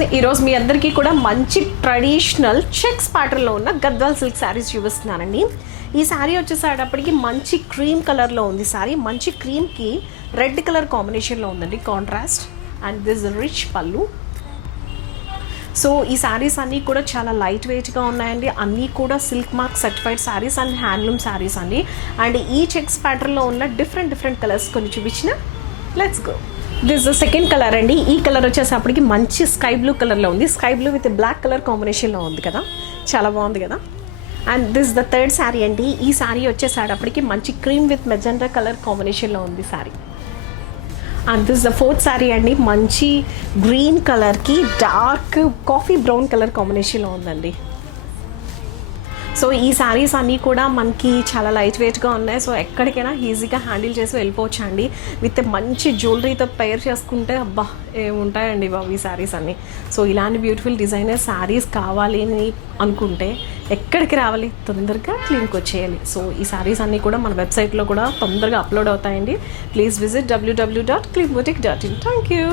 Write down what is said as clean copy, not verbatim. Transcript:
Everyone, ఈరోజు మీ అందరికీ కూడా మంచి ట్రెడిషనల్ చెక్స్ ప్యాటర్న్లో ఉన్న గద్వాల్ సిల్క్ శారీస్ చూపిస్తున్నానండి. ఈ శారీ వచ్చేసేటప్పటికి మంచి క్రీమ్ కలర్లో ఉంది. శారీ మంచి క్రీమ్కి రెడ్ కలర్ కాంబినేషన్లో ఉందండి, కాంట్రాస్ట్. అండ్ దిస్ రిచ్ పళ్ళు. సో ఈ శారీస్ అన్నీ కూడా చాలా లైట్ వెయిట్గా ఉన్నాయండి. అన్నీ కూడా silk mark certified saris and handloom saris అండి. అండ్ ఈ చెక్స్ ప్యాటర్న్లో ఉన్న డిఫరెంట్ కలర్స్ కొన్ని చూపించిన. Let's go. This the second colour అండి. ఈ కలర్ వచ్చేసప్పటికి మంచి స్కై బ్లూ కలర్లో ఉంది. Sky blue with black colour కాంబినేషన్లో ఉంది కదా, చాలా బాగుంది కదా. And this the third sari అండి. ఈ శారీ వచ్చేసేటప్పటికి మంచి క్రీమ్ విత్ మెజెండా కలర్ కాంబినేషన్లో ఉంది sari. And this the fourth sari అండి. మంచి గ్రీన్ కలర్కి డార్క్ కాఫీ బ్రౌన్ కలర్ కాంబినేషన్లో ఉందండి. సో ఈ శారీస్ అన్నీ కూడా మనకి చాలా లైట్ వెయిట్గా ఉన్నాయి. సో ఎక్కడికైనా ఈజీగా హ్యాండిల్ చేసి వెళ్ళిపోవచ్చు అండి. విత్ మంచి జ్యువెలరీతో పేర్ చేసుకుంటే అబ్బా ఏముంటాయండి బాబు ఈ శారీస్ అన్నీ. సో ఇలాంటి బ్యూటిఫుల్ డిజైనర్ శారీస్ కావాలి అని అనుకుంటే ఎక్కడికి రావాలి? తొందరగా క్లీన్కి వచ్చేయాలి. సో ఈ శారీస్ అన్నీ కూడా మన వెబ్సైట్లో కూడా తొందరగా అప్లోడ్ అవుతాయండి. Please visit www.cleanboutique.in. Thank you.